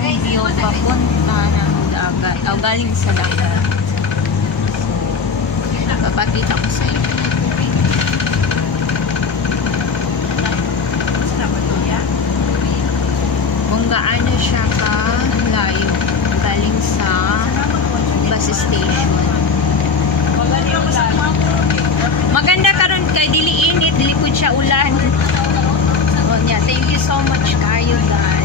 ang view papunta ng dagat. O galing sa dagat. So, papakita ko sa inyo. Kung gaano siya ka-layo galing sa bus station. Maganda karon kay dili init, dili pud siya ulan. So, yeah, thank you so much kayo dad.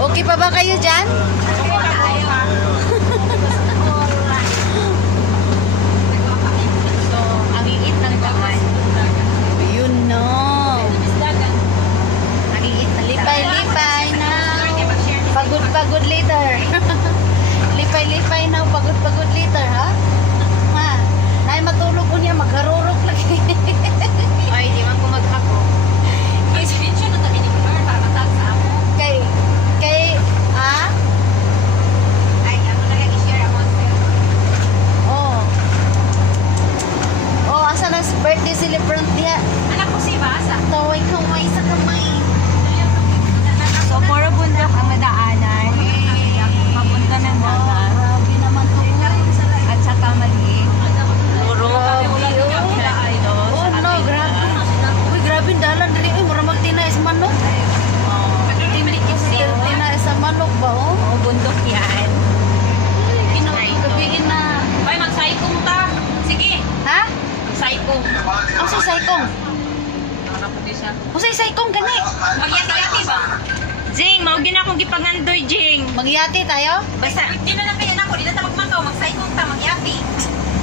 Okay pa ba kayo dyan? So, ang iit ng daan. Yun no. Ang iit ng lipay-lipay na. Pagod-pagod later. Lipay-lipay na. Pagod-pagod later, ha? Ha? Nay matulog ko niya. Magharurok lagi. Ay, di man ko maghako. Birthday celebrant niya. Anak ko si Basa. Kaway-kaway sa kamay. So, puro bundok ang nadaanan. Papunta ng dagat. Grabe naman to. At saka maliit. Puro. Oh no, grabe. Uy, grabe dalan. Uy, mura magtinais manok. Tinais sa manok ba? Oh, bundok yan. Gabihin na. Ay, mag-saikong ta. Sige. Ha? Saikong. Ang sa saikong? Ang sa saikong gani? Magyati-yati ba? Jing, maugin akong gipangandoy, Jing. Magyati tayo? Basta. Di na lang kaya na ako. Di na ta magmakaw. Magsaikong ta, magyati.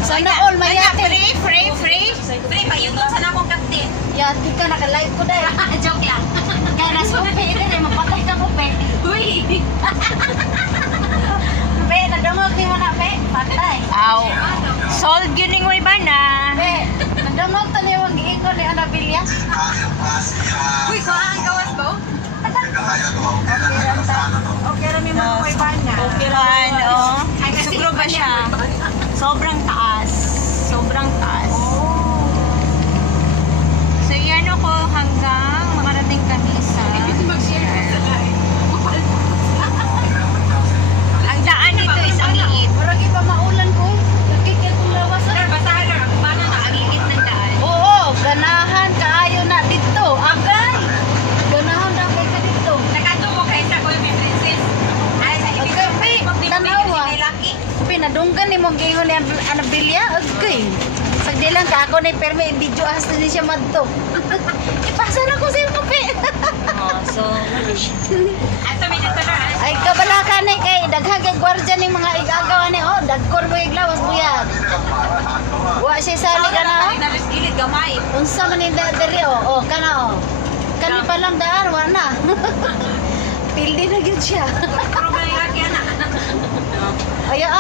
Sana all, magyati. Free. Pa, yun doon sana akong kapte. Yati ka, naka-live ko dahil. Joke lang. Kaya nasupi, dahil mapatay ka mo, pe. Uy. Pe, nadungog di mo na, pe. Patay. Aw. Sold yun yung way ba na? Pe, nadungog to niya wag iikot ni Anabilia. Uy, ko ang gawas ba? Okay rin yung mga way ba na? Okay rin, oh. Sugro ba siya? Sobrang taas. Sobrang taas. So, yan ako hanggang makarating kami sa... Ang daan nito is ang liit. Maragi pa maulan ko. Nagkikit kong lawas. Basahan na. Paano na ang liit ng daan? Oo, ganahan kaayo na dito. Agay! Ganahan na kayo ka dito. Nakatumo kayo sa Colby Princess. Ay, sa ibig. Tanawa. Pinadunggan ni mong gingon ni Anabilia. Okay. Sagdi lang ka ako na perme video hasta din siya madto. Ipasa na ko sa'yo kape. So, ay kabala ka na kay daghang kay gwardiya ning mga igagawa ni oh dagkor mo iglawas buyag. Wa siya sali ka na. Gamay. Unsa man ni diri oh kana oh. Kani pa lang daan wa na. Pildi na gyud siya. Ayo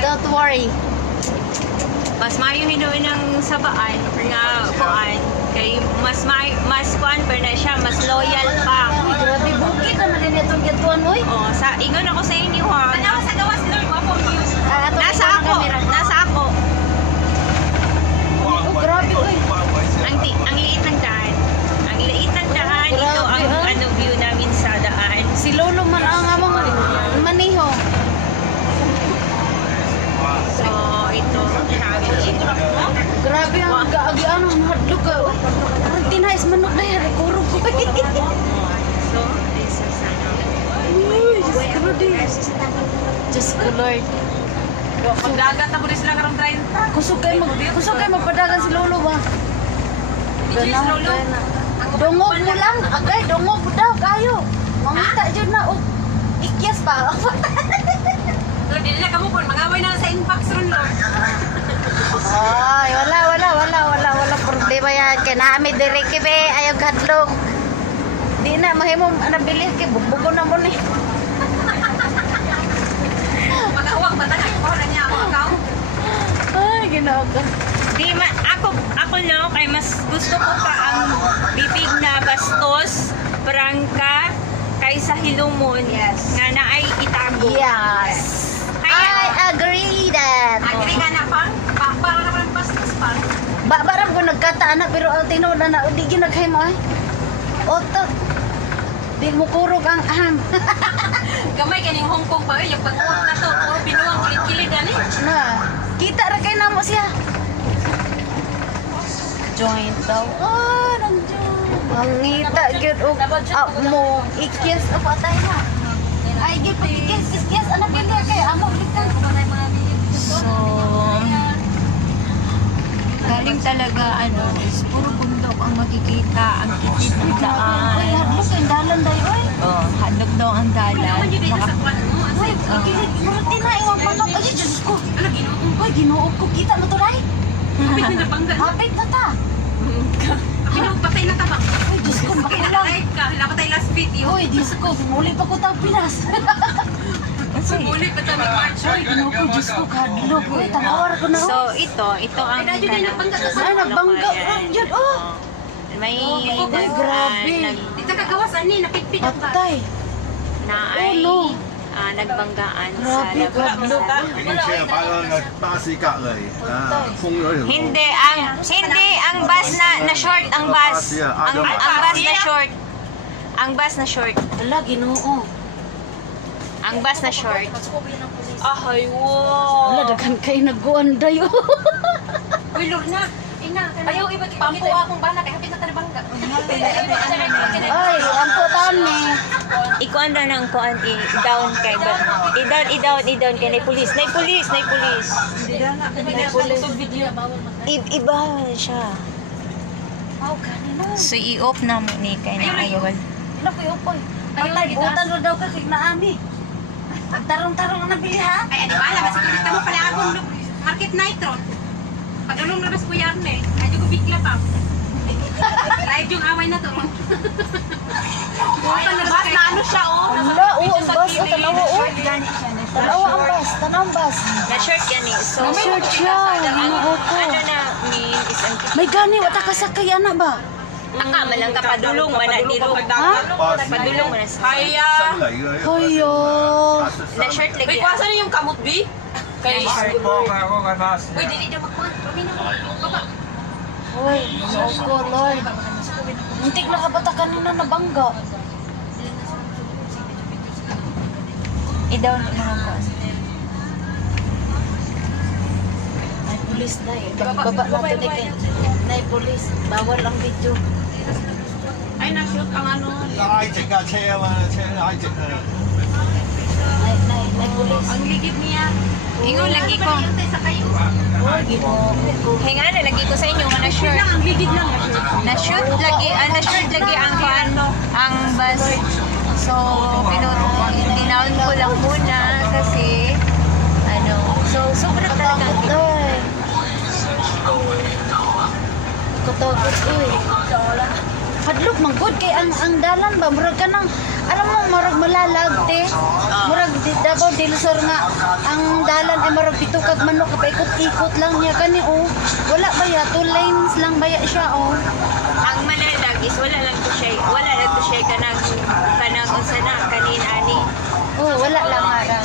don't worry. Mas mayo hinuon ng sabaan nga kuan kay mas kuan pa na siya mas loyal pa. Uy, grabe bukid naman din itong gatuan oy. Oh, sa ingon ako sa inyo ha. Ano sa gawas Lord mo po Nasa ako. Oh, grabe ko eh. Ang liit ng daan. Ang liit ng daan. Ito ang Grabe, ano view namin sa daan. Si Lolo man ang amang maniho. So, ito. Sabi. Grabe ang gaagi-ano, mahadlok ka. Ang tinais manok na yan, kurog ko. So, this is ano. Uy, Diyos ko din. Diyos ko Lord. Magdagat ako rin sila karong 30. Kusog kayo magpadagan si Lolo ba? Ganahan kayo na. Dungog mo lang, agay, dungog mo daw kayo. Mangita dyan na, oh. Ikyas pa. Lord, hindi na kamo po. Mag-away na sa inbox ron, Lord. Ay, wala problema yan. Kaya naami direk be, ayaw gadlong. Di na, mahimong nabili kay bubugo na mo ni. Mag-awag ba tayo? Para niya ako ikaw. Ay, ginoo ka. Di ma ako no, kay mas gusto ko pa ang bibig na bastos, prangka, kaysa hilumon. Yes. Nga na ay itago. Yes. I agree that. Agree ka na pa? Para na parang pastas pa. Baram ko nagkataan na pero ang tinood na di ginaghay mo ay. Otot. Di mo kurog ang aham. Gamay kaning Hong Kong pa. Yung pag-uot na to. Puro binuang kilid-kilid yan eh. Na. Kita ra kay namo siya. Joint daw. Oh, nandiyan. Ang ngita gyud og up mo. Ikyas pa tayo na. Ay gyud pag ikyas anak bili kay amo litan. So, galing talaga ano, is puro bundok ang makikita, ang kitid ng Ay, daan. hadlok kay dalan dayo ay. Oh, hadlok daw ang dalan. Naman yun dito sa kwan mo. Uy, kilit mo na iwang patok. Ay, Diyos ko. Ano, ginoo? Uy, ginuog ko. Kita mo to, Ray? Kapit na napanggan. Hapit na ta. Pinagpatay na tabak. Uy, Diyos ko, Kaya bakulang. naka-live ka. Napatay last video. Uy, Diyos ko, muli pa ko tang Pinas. Muli pa tayo mag-march. Uy, ginuog ko, Diyos ko, kadlog. Uy, tanawar ko na. So, ito ang Ay, dyan din napangga ka sa Ay, nagbangga. Ay, yun, oh. May Ay, grabe. Dito kagawasan ni, napitpit ang ka. Patay. na ay Oh, no. nagbanggaan sa Grabe, labas. kadlog. 已經車擺喺個巴士隔離啊，封咗條路。 Hindi ang bus na short ang bus. Ang bus na short. Ang bus na short. Wala, ginoo. Ang bus na short. Ahay, Wala, wow. daghan kayo nagguan dayo. Uy, Lord na. Ina, ayaw iba pampo akong bana kay hapit na taribangga. Ay, ang putan ni. Ikuan na ng kuan i-down kay ba. I-down kay nay police. Nay police. Iba siya. Oh, kanino. So i-off na mo ni kay na ayaw. Naku, upoy. Patay, butan na daw ka kay naami. Tarong-tarong na bili ha. Ay, ano ba? Labas ko dito mo pala akong market nitron. Pag anong labas ko yan eh. Medyo ko bigla pa. Live yung away na to. Bukan na labas na ano siya oh. Wala, ang bus. O, tanawa, o. Tanawa ang bus. Tanawa ang bus. Na short yan eh. So Short siya. Ginoo ko. ano na mean is ang May gani, wata ka sakay, ana ba? aka malang ka padulong manadiro. Ha? Padulong man sa. 係啊， 新嚟嘅呢個 Hoyo. Na short 佢 lagi. 掛晒yung kamot B。Kay Uy, dili daw magkuhan. Baba. Hoy, ko, Lord. Muntik na kabata kanina nabangga. I-down mo lang ko. Ay, pulis na eh. Baba natin eh. kay- Nay, pulis. Bawal ang video. Ay, na-shoot ang ano. 拉直架車啊嘛，車拉直啊。 Nay, pulis. Ang ligid niya. Ingon lagi ko. Sa kayo. Hoy, ginoo ko. Hinga na lagi ko sa inyo nga na short. Ang ligid lang. Na shoot lagi ang kuan ang bus. So, dinown ko lang muna kasi ano, so sobrang talaga ang Katakot daw eh. Katakot uy. Hadlok manggod kay ang dalan ba murag ka nang alam mo murag malalag te. Murag Davao del Sur nga ang dalan ay murag pito kag manok paikot-ikot lang niya kani oh. Wala ba ya 2 lanes lang ba ya siya oh. ang malalag is wala lang to siya kanang unsa na kanin ani. Oh, wala lang ara.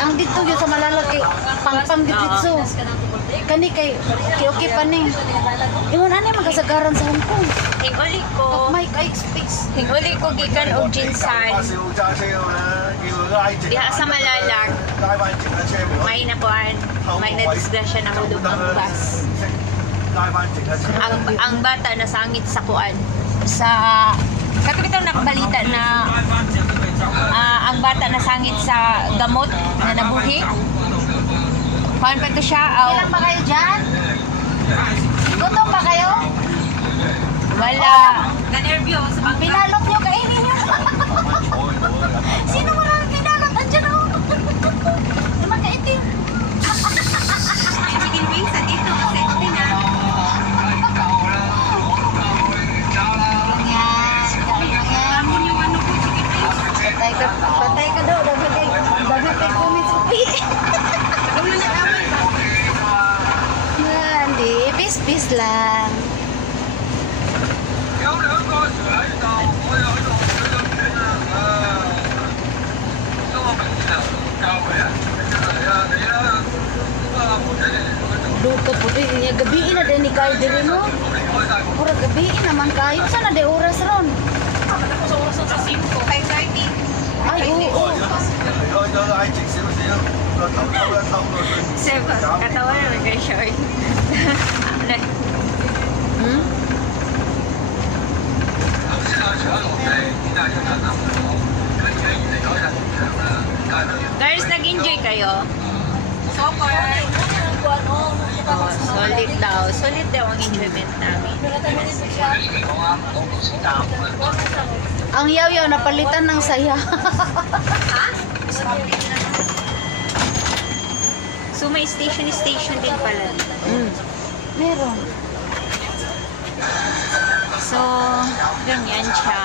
ang dito yun sa malalaki pang ditso. Kani kay okay pa ni. Ingon ani magkasagaran sa Hong Kong. Hinguli ko. May kay space. Hinguli ko gikan og Jinsan. Diha sa Malalag. May nakuan. May nadisgrasya na hulog ang bus. Ang bata nasangit sa kuan. Sa katong nakabalita na ang bata nasangit sa gamot na nabuhi. Kuan pa to siya. Ilang ba kayo dyan? Gutom ba kayo? Wala. Na-nervyos. Pinalot nyo, kainin nyo. Sino marami pinalot? Andyan o. Naman kaitim. May chicken wings dito. Safety na. Ramon yung ano ko, chicken wings. Patay ka daw. Dapat kay comments. Ulo na kamay ba? Hindi, peace lang. Duto po din niya. Gabiin na din ni kayo diri mo. Pura gabiin naman kayo. Sana de oras ron? Sa oras sa 5. 5:30. Ay, oo. Seba, katawa na kay short. Hmm? Guys, nag-enjoy kayo? Super. Oh, solid daw. Solid daw ang enjoyment namin. Ang yaw-yaw napalitan ng saya. So may station din pala dito. Meron. So, ganyan siya.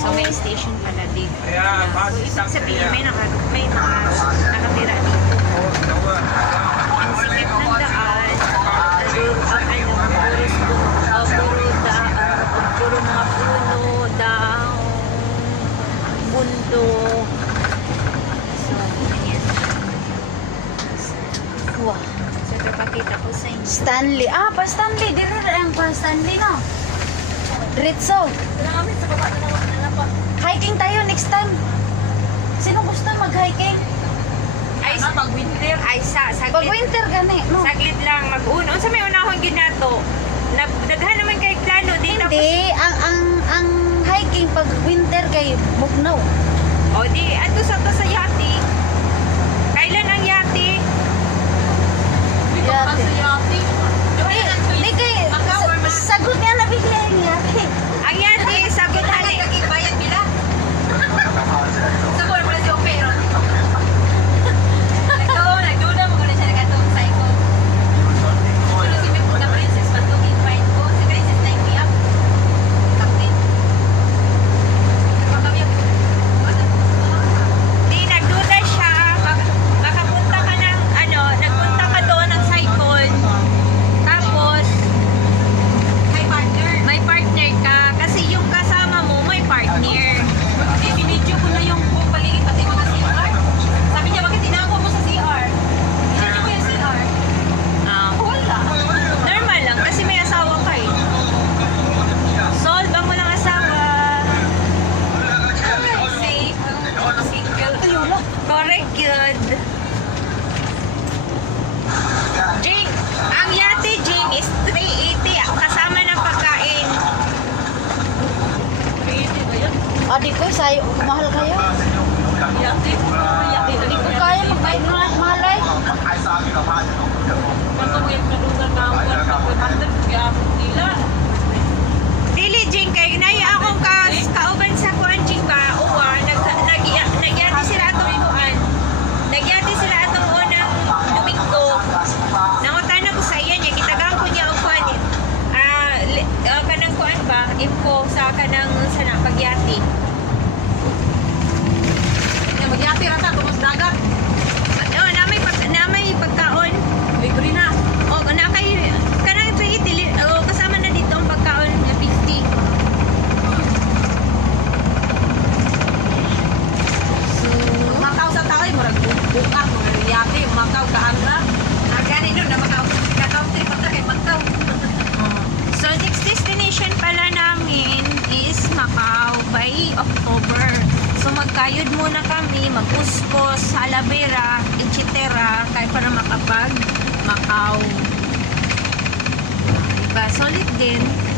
So may station pala dito. So ibig sabihin may nakatira dito. Ang sikat ng daan, puro mga puno, daw, bundok. So, ganyan. Wow. So, papakita ko sa inyo. Stanley. Pa Stanley. Dito na ang pa Stanley, no? Ritso. Hiking tayo next time. Sino gusto mag-hiking? Ay, pag winter, ay Pag saglit. winter gani, no? Saglit lang, mag-uno. Sa may unahon ginato. Daghan naman kay plano din. Hindi. Ang hiking pag winter kay Bugnaw. O di, ato sa yati. Kailan ang yati? Yate. Di kay, sagot niya na bigla yung yate. Ang yati, sagot hali. Bayad bila. Sa buwan pala si Opero. Nagduda mo na siya nagatong psycho. Pero si Mick na princess, patong invite ko. Si princess na iyak. Captain. Nagpakabiyag. Di, nagduda siya. Makapunta ka ng, nagpunta ka doon ng cycle. Tapos, Hi partner. may partner ka. Kasi yung kasama mo, may partner. Binidyo ko na yung buong paligid pati mga CR. Sabi niya, bakit tinago mo sa CR? Binidyo ko yung CR. Wala. Normal lang, kasi may asawa ka eh. Solve ang walang asawa. Safe. Single. Correct yun. Jing, ang yate Jing is 380 kasama ng pagkain. Di ko, sayo, mahal kayo. Di ko kaya magbayad na mahalay. Dili Jing, kay naya akong kauban sa kuan Jing ba? Uwa, nagyati sila atong kuan. Nagyati sila atong unang Domingo. Nangutan ako sa iya niya, kitagang ko niya og kuan. Kanang kuan ba? Info sa kanang sana pagyati. Magyati rata, tungos dagat. Na may pagkaon. Libre na. O na kay kanang 380 October. So magkayod muna kami, mag-uskos, Talavera, etc. kaya para makapag Macau. Diba? Solid din.